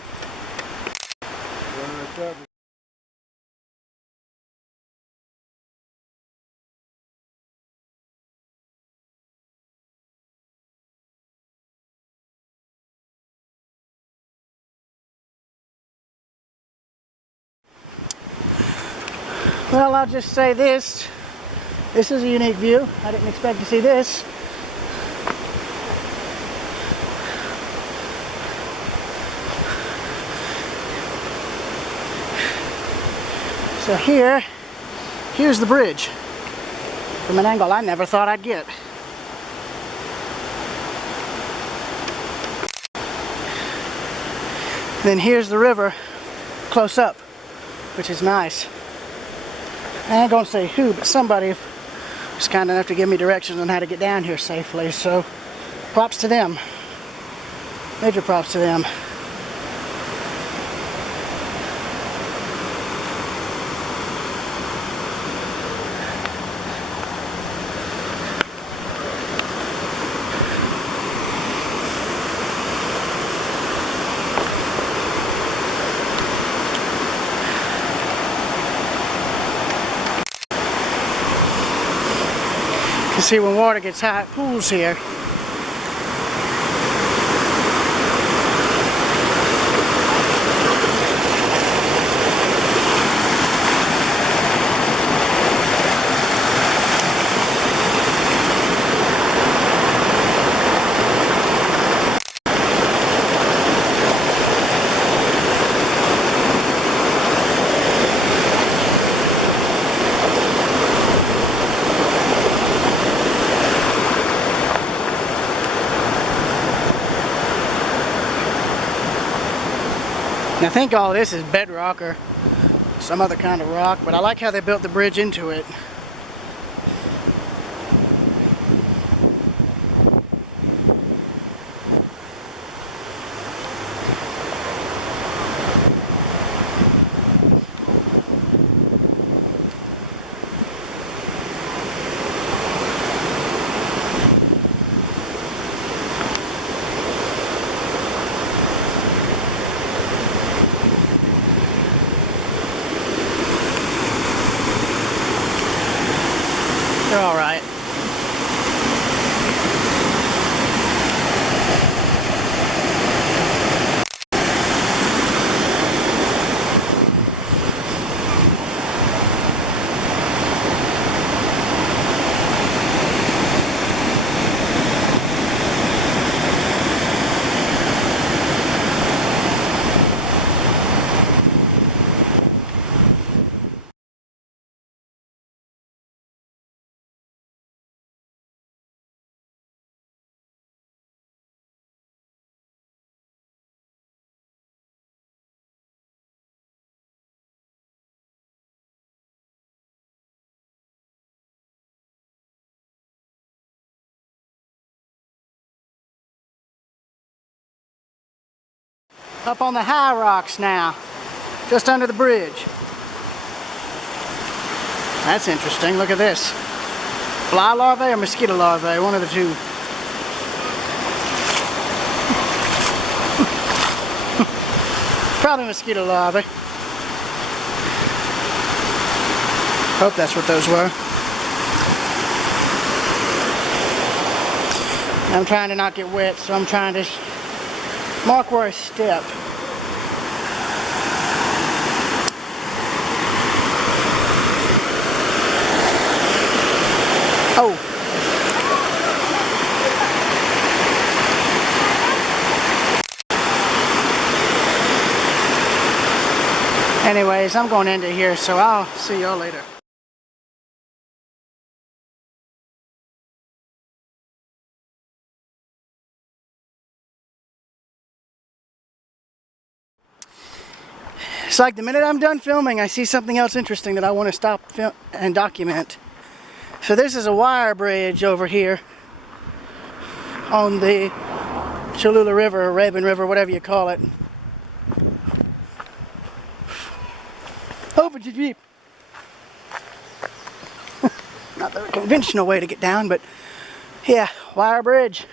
Well, I'll just say this. This is a unique view. I didn't expect to see this. So here's the bridge from an angle I never thought I'd get. Then here's the river close up, which is nice. I ain't gonna say who, but somebody was kind enough to give me directions on how to get down here safely, so props to them. Major props to them. You see, when water gets high, it pools here. And I think all this is bedrock or some other kind of rock, but I like how they built the bridge into it. They're all right. Up on the high rocks now, just under the bridge. That's interesting. Look at this. Fly larvae or mosquito larvae, one of the two. Probably mosquito larvae. Hope that's what those were. I'm trying to not get wet, so I'm trying to mark where I step. Oh. Anyways, I'm going into here, so I'll see y'all later. It's like the minute I'm done filming, I see something else interesting that I want to stop and document. So this is a wire bridge over here on the Cholula River, or Rabun River, whatever you call it. Open your Jeep. Not the conventional way to get down, but yeah, wire bridge.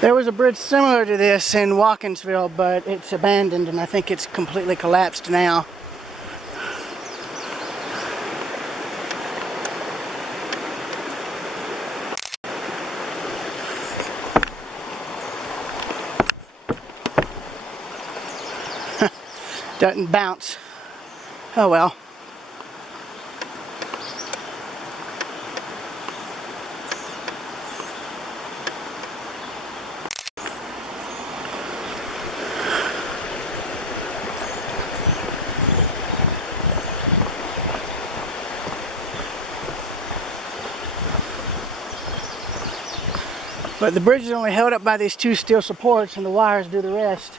There was a bridge similar to this in Watkinsville, but it's abandoned and I think it's completely collapsed now. Doesn't bounce. Oh well. But the bridge is only held up by these two steel supports, and the wires do the rest.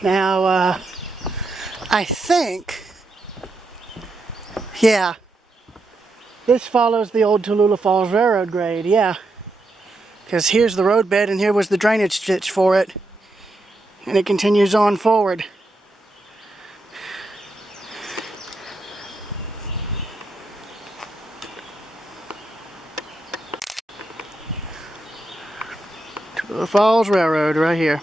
Now, I think, yeah, this follows the old Tallulah Falls Railroad grade, yeah. Because here's the roadbed, and here was the drainage ditch for it. And it continues on forward. Tallulah Falls Railroad right here.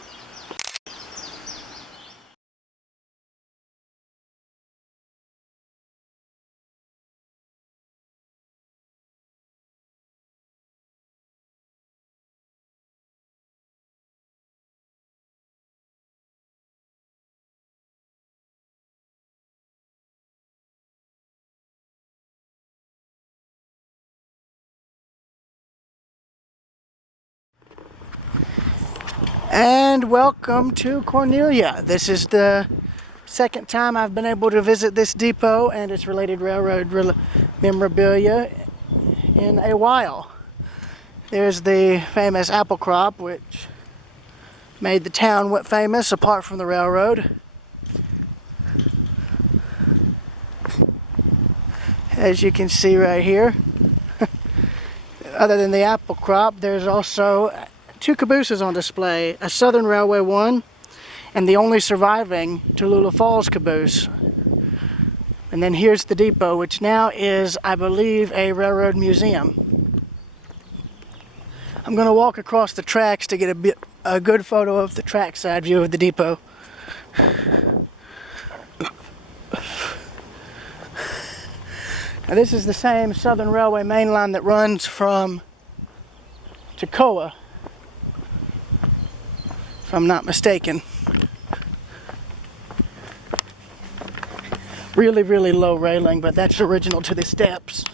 And welcome to Cornelia. This is the second time I've been able to visit this depot and its related railroad memorabilia in a while. There's the famous apple crop, which made the town famous apart from the railroad. As you can see right here. Other than the apple crop, there's also two cabooses on display, a Southern Railway one and the only surviving Tallulah Falls caboose. And then here's the depot, which now is, I believe, a railroad museum. I'm going to walk across the tracks to get a good photo of the trackside view of the depot. Now this is the same Southern Railway main line that runs from Toccoa, if I'm not mistaken. Really, really low railing, but that's original to the steps.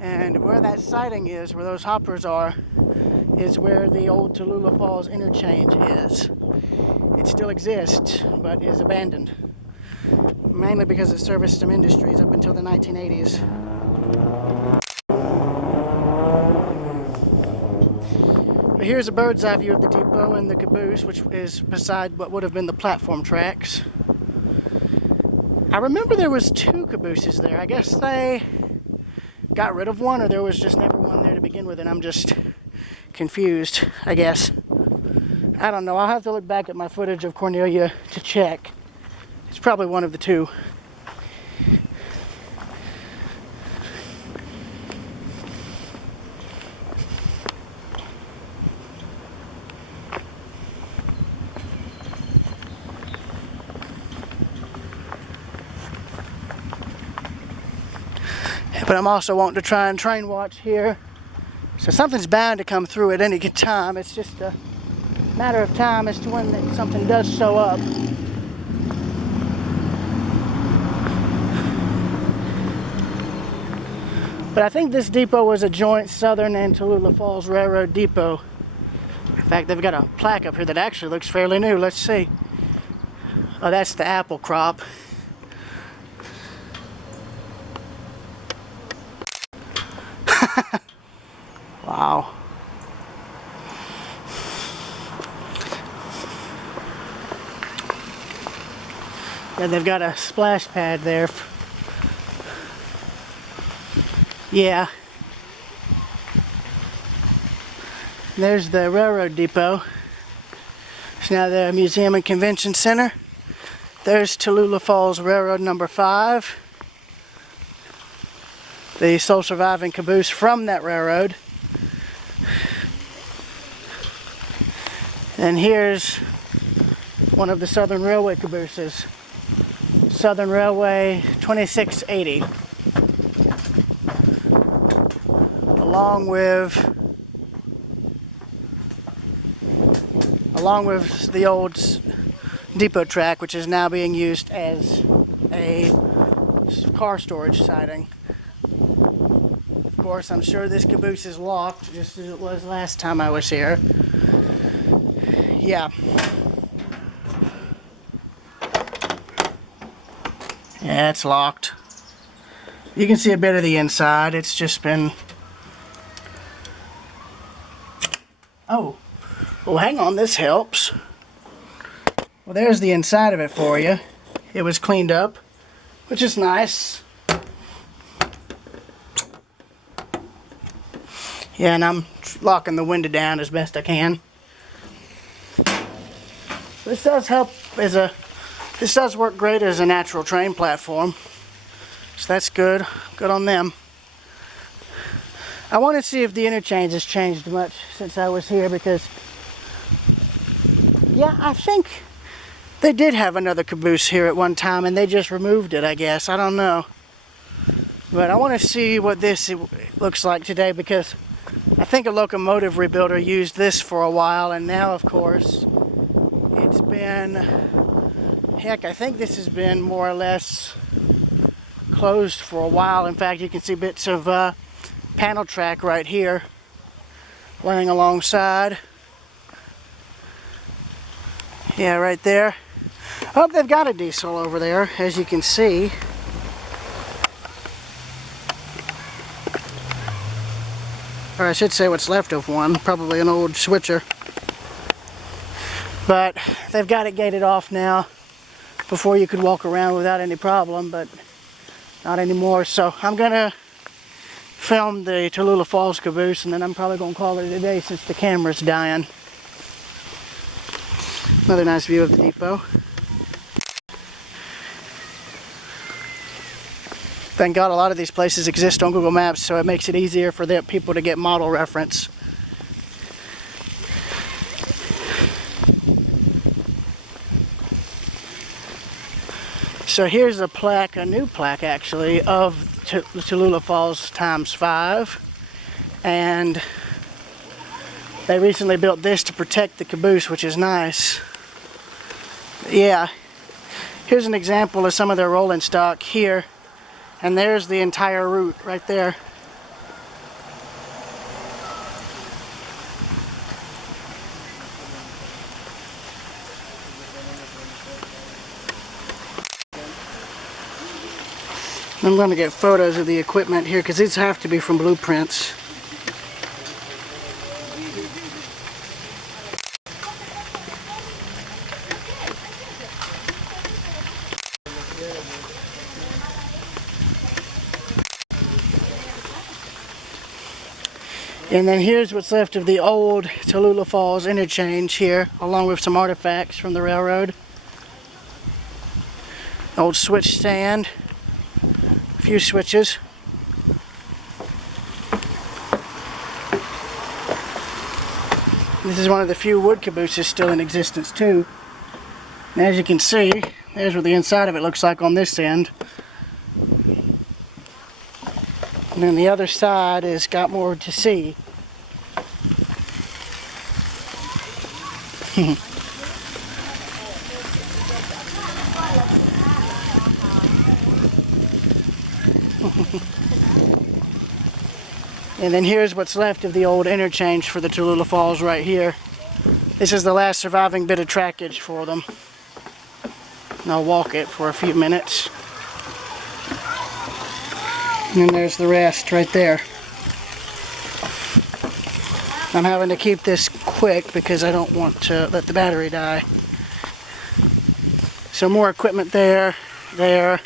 And where that siding is, where those hoppers are, is where the old Tallulah Falls interchange is. It still exists, but is abandoned. Mainly because it serviced some industries up until the 1980s. But here's a bird's eye view of the depot and the caboose, which is beside what would have been the platform tracks. I remember there was two cabooses there. I guess they got rid of one, or there was just never one there to begin with, and I'm just confused, I guess. I don't know. I'll have to look back at my footage of Cornelia to check. It's probably one of the two. But I'm also wanting to try and train watch here. So something's bound to come through at any good time. It's just a matter of time as to when something does show up. But I think this depot was a joint Southern and Tallulah Falls Railroad depot. In fact, they've got a plaque up here that actually looks fairly new. Let's see. Oh, that's the apple crop. Wow. Yeah, they've got a splash pad there. Yeah. There's the railroad depot. It's now the Museum and Convention Center. There's Tallulah Falls Railroad number 5. The sole surviving caboose from that railroad. And here's one of the Southern Railway cabooses. Southern Railway 2680. Along with the old depot track, which is now being used as a car storage siding. Of course, I'm sure this caboose is locked, just as it was last time I was here. Yeah. Yeah, it's locked. You can see a bit of the inside. It's just been... Oh. Well, hang on. This helps. Well, there's the inside of it for you. It was cleaned up, which is nice. Yeah, and I'm locking the window down as best I can. This does help as a... This does work great as a natural train platform. So that's good. Good on them. I want to see if the interchange has changed much since I was here, because... Yeah, I think they did have another caboose here at one time and they just removed it, I guess. I don't know. But I want to see what this looks like today, because I think a locomotive rebuilder used this for a while, and now, of course, it's been... Heck, I think this has been more or less closed for a while. In fact, you can see bits of panel track right here laying alongside. Yeah, right there. Oh, they've got a diesel over there, as you can see. Or I should say what's left of one, probably an old switcher. But they've got it gated off now. Before you could walk around without any problem, but not anymore. So I'm gonna film the Tallulah Falls caboose, and then I'm probably gonna call it a day since the camera's dying. Another nice view of the depot. Thank God a lot of these places exist on Google Maps, so it makes it easier for the people to get model reference. So here's a plaque, a new plaque actually, of Tallulah Falls ×5. And they recently built this to protect the caboose, which is nice. Yeah, here's an example of some of their rolling stock here. And there's the entire route right there. I'm going to get photos of the equipment here, because these have to be from blueprints. And then here's what's left of the old Tallulah Falls interchange here, along with some artifacts from the railroad. Old switch stand. A few switches. This is one of the few wood cabooses still in existence too. And as you can see, there's what the inside of it looks like on this end. And then the other side has got more to see. And then here's what's left of the old interchange for the Tallulah Falls right here. This is the last surviving bit of trackage for them. And I'll walk it for a few minutes. And then there's the rest right there. I'm having to keep this quick because I don't want to let the battery die. So more equipment there, there.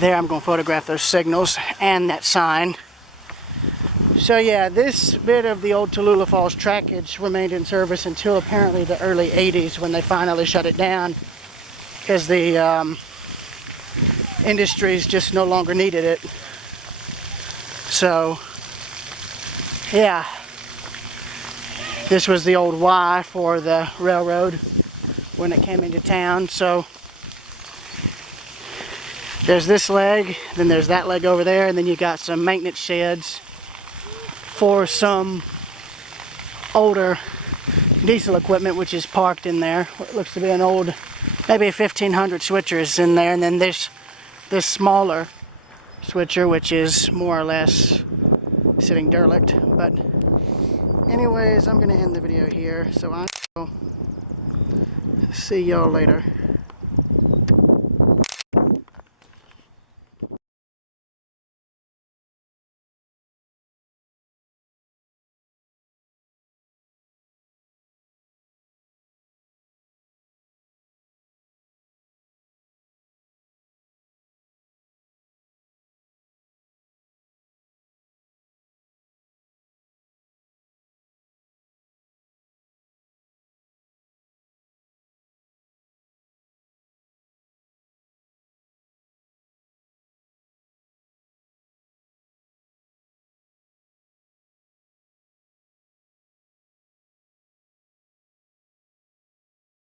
I'm going to photograph those signals and that sign. So yeah, this bit of the old Tallulah Falls trackage remained in service until apparently the early 80s, when they finally shut it down because the industries just no longer needed it. So yeah, this was the old Y for the railroad. when it came into town. So there's this leg, then there's that leg over there, and then you got some maintenance sheds for some older diesel equipment, which is parked in there. What looks to be an old, maybe a 1500 switcher is in there, and then this smaller switcher, which is more or less sitting derelict. But anyways, I'm gonna end the video here, so I'll see y'all later.